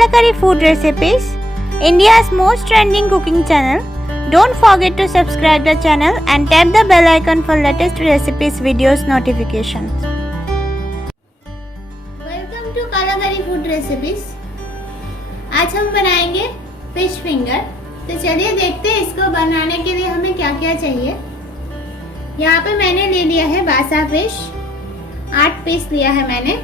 Kalakari Food Recipes, India's most trending cooking channel. Don't forget to subscribe the channel and tap the bell icon for latest recipes videos notifications. Welcome to Kalakari Food Recipes. आज हम बनाएंगे fish finger. तो चलिए देखते हैं इसको बनाने के लिए हमें क्या क्या चाहिए। यहाँ पे मैंने ले लिया है बासा फिश, 8 पीस लिया है मैंने।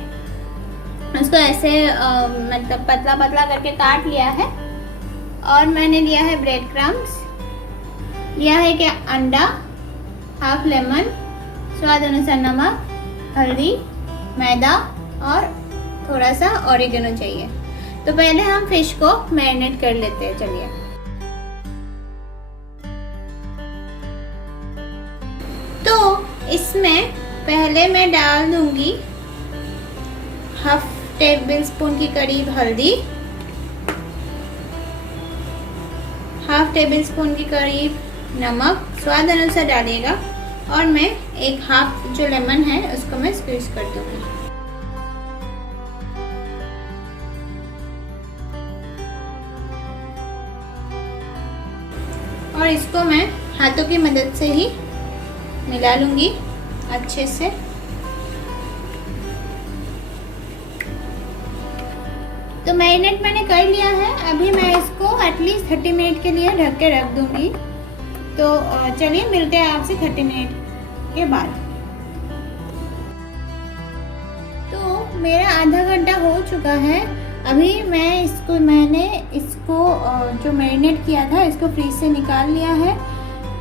उसको ऐसे मतलब पतला पतला करके काट लिया है। और मैंने लिया है ब्रेड क्रम्स, लिया है क्या अंडा, हाफ लेमन, स्वाद अनुसार नमक, हल्दी, मैदा और थोड़ा सा ऑरिगेनो चाहिए। तो पहले हम फिश को मैरिनेट कर लेते हैं। चलिए तो इसमें पहले मैं डाल दूंगी हाफ टेबल स्पून की करीब हल्दी, हाफ टेबल स्पून की करीब नमक, स्वाद अनुसार डालिएगा। और मैं एक हाफ जो लेमन है उसको मैं स्क्वीज कर दूंगी। और इसको मैं हाथों की मदद से ही मिला लूंगी अच्छे से। तो मैरिनेट मैंने कर लिया है। अभी मैं इसको एटलीस्ट 30 मिनट के लिए ढक के रख दूंगी। तो चलिए मिलते हैं आपसे 30 मिनट के बाद। तो मेरा आधा घंटा हो चुका है। अभी मैंने इसको जो मैरिनेट किया था इसको फ्रीज से निकाल लिया है।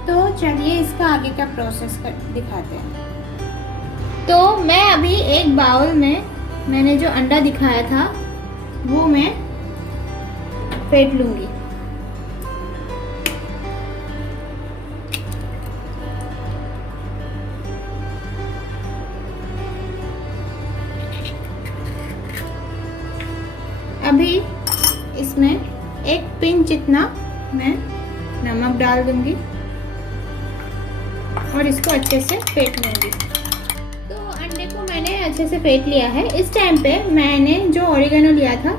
तो चलिए इसका आगे का प्रोसेस दिखाते हैं। तो मैं अभी एक बाउल में मैंने जो अंडा दिखाया था वो मैं फेंट लूंगी। अभी इसमें एक पिंच जितना मैं नमक डाल दूंगी और इसको अच्छे से फेंट लूंगी। तो अंडे को मैंने अच्छे से फेंट लिया है। इस टाइम पे मैंने जो ऑरिगेनो लिया था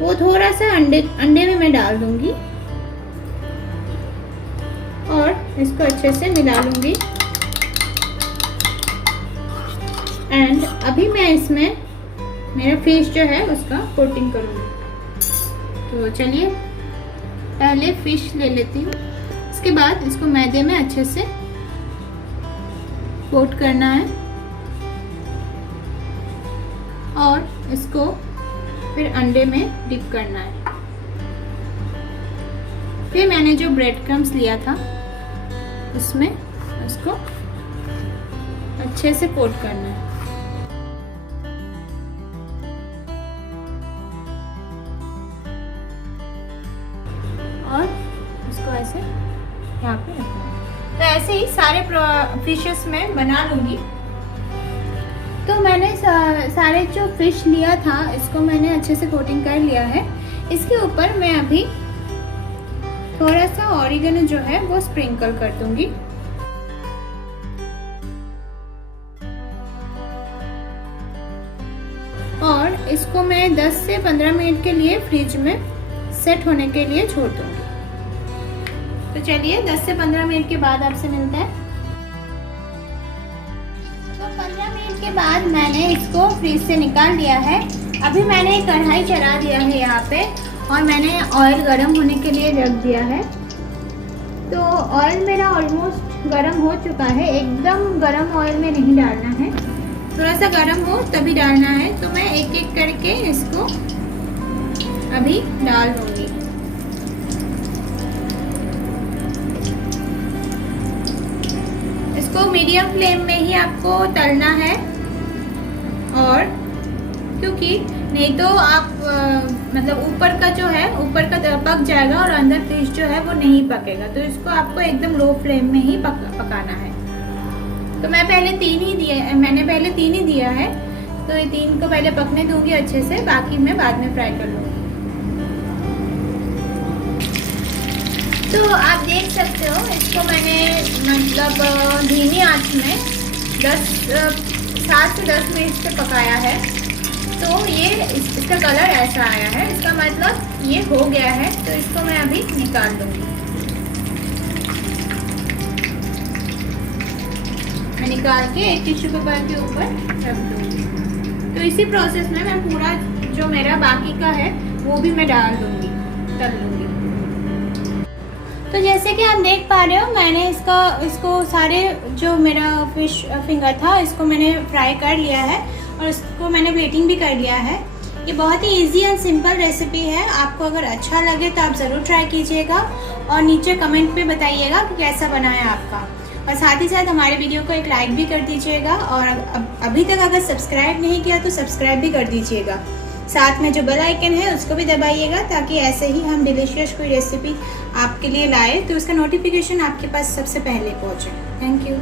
वो थोड़ा सा अंडे में मैं डाल दूंगी और इसको अच्छे से मिला लूंगी। एंड अभी मैं इसमें मेरा फिश जो है उसका कोटिंग करूंगी। तो चलिए पहले फिश ले लेती हूँ। इसके बाद इसको मैदे में अच्छे से कोट करना है और इसको फिर अंडे में डिप करना है। फिर मैंने जो ब्रेड क्रम्स लिया था उसमें उसको अच्छे से कोट करना है। और इसको ऐसे यहाँ पे रखना है। तो ऐसे ही सारे फिशेस में बना लूंगी। तो मैंने सारे जो फिश लिया था इसको मैंने अच्छे से कोटिंग कर लिया है। इसके ऊपर मैं अभी थोड़ा सा ऑरिगेनो जो है वो स्प्रिंकल कर दूंगी। और इसको मैं 10 से 15 मिनट के लिए फ्रिज में सेट होने के लिए छोड़ दूंगी। तो चलिए 10 से 15 मिनट के बाद आपसे मिलता है। तो 15 मिनट के बाद मैंने इसको फ्रीज से निकाल लिया है। अभी मैंने कढ़ाई चढ़ा दिया है यहाँ पे और मैंने ऑयल गरम होने के लिए रख दिया है। तो ऑयल मेरा ऑलमोस्ट गरम हो चुका है। एकदम गरम ऑयल में नहीं डालना है, थोड़ा सा गरम हो तभी डालना है। तो मैं एक एक करके इसको अभी डाल दूंगी। इसको मीडियम फ्लेम में ही आपको तलना है। और क्योंकि नहीं तो आप मतलब ऊपर का जो है ऊपर का पक जाएगा और अंदर फिश जो है वो नहीं पकेगा। तो इसको आपको एकदम लो फ्लेम में ही पकाना है। तो मैंने पहले 3 ही दिया है। तो ये 3 को पहले पकने दूंगी अच्छे से, बाकी मैं बाद में फ्राई कर लूंगी। तो आप देख सकते हो इसको मैंने मतलब धीमी आंच में 7 से 10 मिनट से पकाया है। तो ये इसका कलर ऐसा आया है, इसका मतलब ये हो गया है। तो इसको मैं अभी निकाल दूंगी। मैं निकाल के एक टिश्यू पेपर के ऊपर रख दूंगी। तो इसी प्रोसेस में मैं पूरा जो मेरा बाकी का है वो भी मैं डाल दूंगी, तल लूंगी। तो जैसे कि आप देख पा रहे हो, मैंने इसको सारे जो मेरा फिश फिंगर था इसको मैंने फ्राई कर लिया है और इसको मैंने प्लेटिंग भी कर लिया है। ये बहुत ही इजी एंड सिंपल रेसिपी है। आपको अगर अच्छा लगे तो आप ज़रूर ट्राई कीजिएगा और नीचे कमेंट पे बताइएगा कि कैसा बना है आपका। और साथ ही साथ हमारे वीडियो को एक लाइक भी कर दीजिएगा और अभी तक अगर सब्सक्राइब नहीं किया तो सब्सक्राइब भी कर दीजिएगा। साथ में जो बेल आइकन है उसको भी दबाइएगा ताकि ऐसे ही हम डिलीशियस कोई रेसिपी आपके लिए लाए तो उसका नोटिफिकेशन आपके पास सबसे पहले पहुंचे। Thank you.